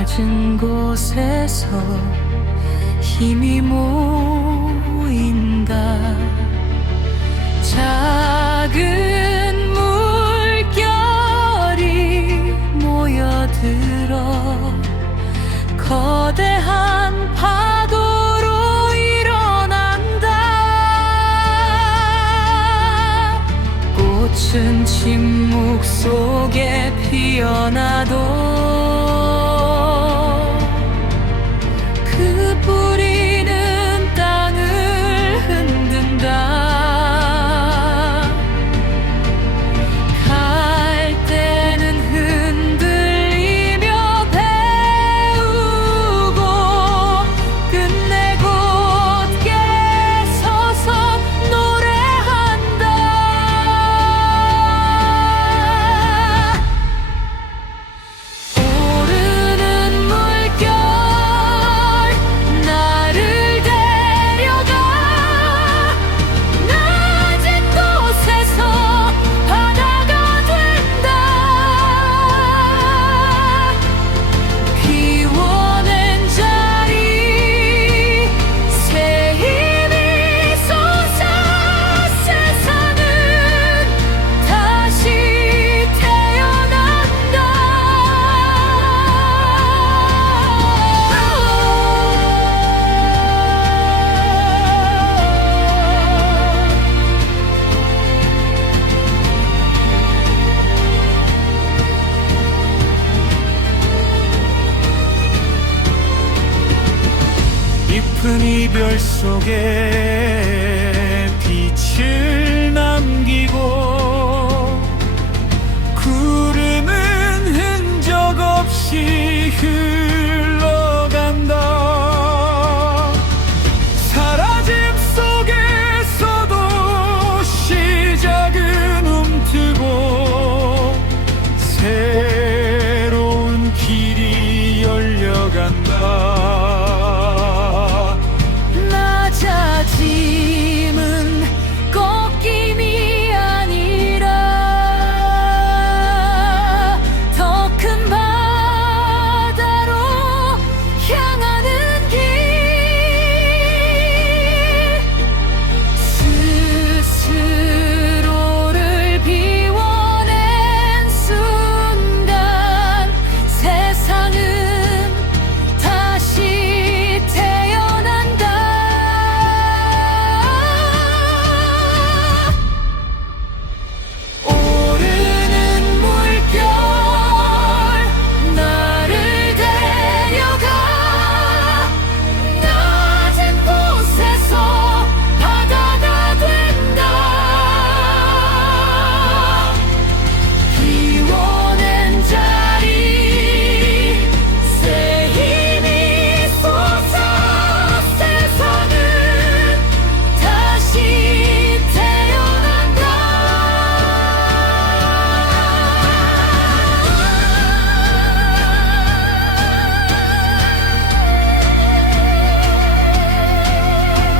낮은 곳에서 힘이 모인다. 작은 물결이 모여들어 거대한 파도로 일어난다. 꽃은 침묵 속에 피어나도 깊은 이별 속에 빛을 남기고 I knew